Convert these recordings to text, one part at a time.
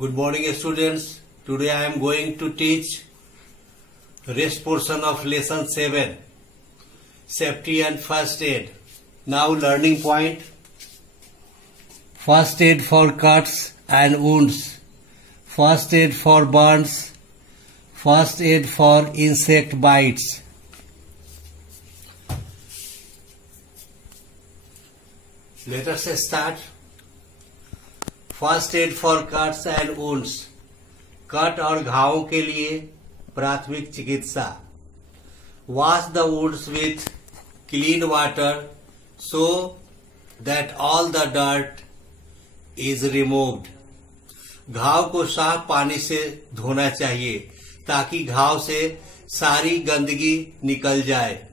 Good morning, students. Today I am going to teach rest portion of lesson 7, safety and first aid. Now learning point: first aid for cuts and wounds, first aid for burns, first aid for insect bites. Let us start. First aid for cuts and wounds, cut और घावों के लिए प्राथमिक चिकित्सा. Wash the wounds with clean water so that all the dirt is removed. घाव को साफ पानी से धोना चाहिए ताकि घाव से सारी गंदगी निकल जाए.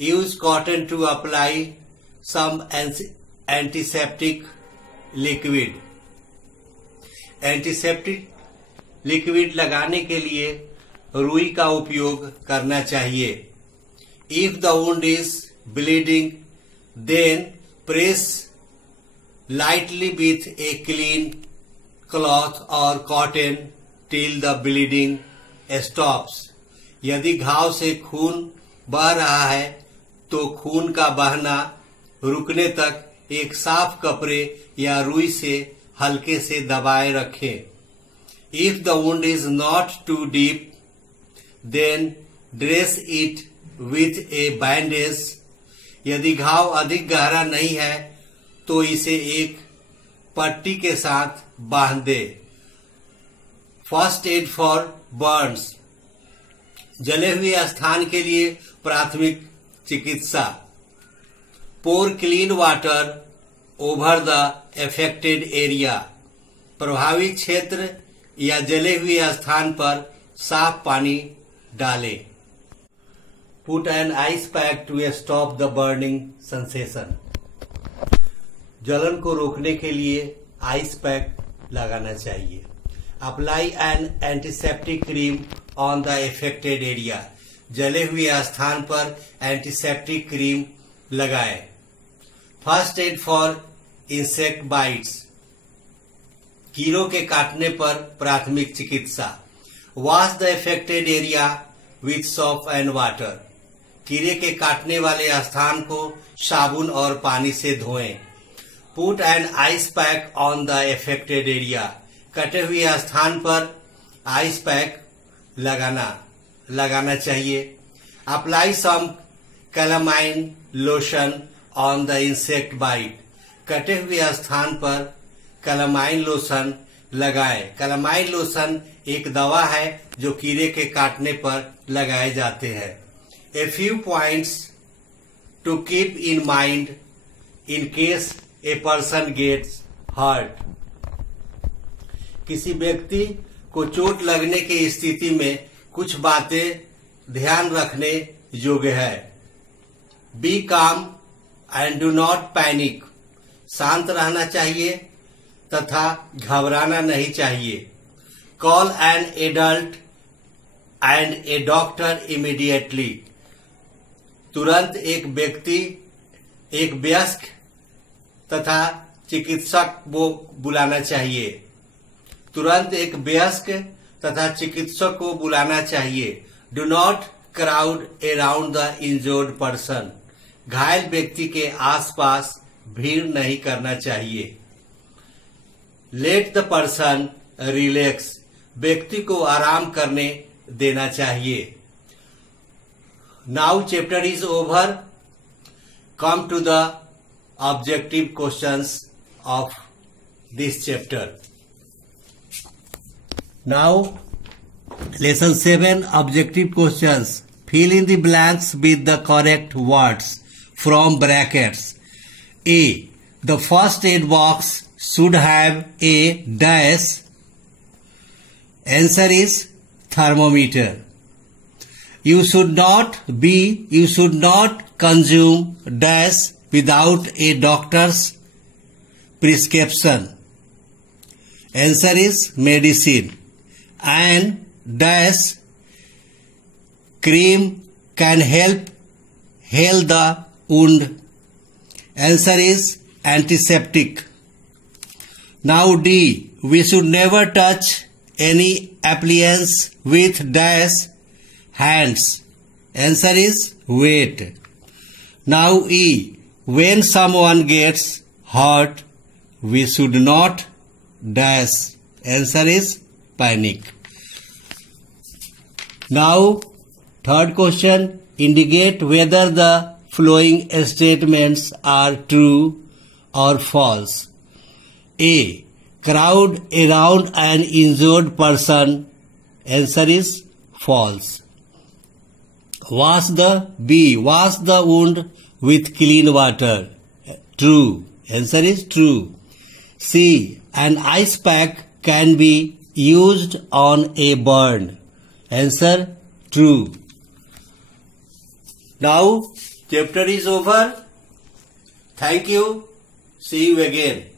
Use cotton to apply some antiseptic liquid. Antiseptic liquid लगाने के लिए रुई का उपयोग करना चाहिए. If the wound is bleeding then press lightly with a clean cloth और cotton till the bleeding stops. यदि घाव से खून बह रहा है तो खून का बहना रुकने तक एक साफ कपड़े या रुई से हल्के से दबाए रखें. If the wound is not too deep then dress it with a bandage. यदि घाव अधिक गहरा नहीं है तो इसे एक पट्टी के साथ बांध दे. फर्स्ट एड फॉर बर्न्स, जले हुए स्थान के लिए प्राथमिक चिकित्सा. Pour clean water over the affected area. प्रभावित क्षेत्र या जले हुए स्थान पर साफ पानी डालें. Put an ice pack to stop the burning sensation. जलन को रोकने के लिए आइस पैक लगाना चाहिए. Apply an antiseptic cream on the affected area. जले हुए स्थान पर एंटीसेप्टिक क्रीम लगाएं. First aid for insect bites, कीड़ों के काटने पर प्राथमिक चिकित्सा. Wash the affected area with soap and water. कीड़े के काटने वाले स्थान को साबुन और पानी से धोएं. Put an ice pack on the affected area. कटे हुए स्थान पर आइस पैक लगाना चाहिए. Apply some calamine lotion on the insect bite. कटे हुए स्थान पर कैलामाइन लोशन लगाएं. कैलामाइन लोशन एक दवा है जो कीड़े के काटने पर लगाए जाते हैं. A few points to keep in mind in case a person gets hurt. किसी व्यक्ति को चोट लगने की स्थिति में कुछ बातें ध्यान रखने योग्य है. बी काम एंड डू नॉट पैनिक. शांत रहना चाहिए तथा घबराना नहीं चाहिए. Call an adult and A doctor immediately. तुरंत एक वयस्क तथा चिकित्सक को बुलाना चाहिए. तुरंत एक वयस्क तथा चिकित्सक को बुलाना चाहिए. Do not crowd around the injured person. घायल व्यक्ति के आसपास भीड़ नहीं करना चाहिए. Let the person relax. व्यक्ति को आराम करने देना चाहिए. Now chapter is over. Come to the objective questions of this chapter. Now lesson 7 objective questions. Fill in the blanks with the correct words from brackets. A. The first aid box should have a dash. Answer is thermometer. You should not consume dash without a doctor's prescription. Answer is medicine. And dash cream can help heal the wound. Answer is antiseptic. Now D. we should never touch any appliance with dash hands. Answer is wet. Now E. When someone gets hurt, we should not dash. Answer is panic. Now third question. Indicate whether the following statements are true or false. A. Crowd around an injured person. Answer is false. Wash the wound with clean water. True. Answer is true. C. An ice pack can be used on a burn. Answer true. Now chapter is over. Thank you. See you again.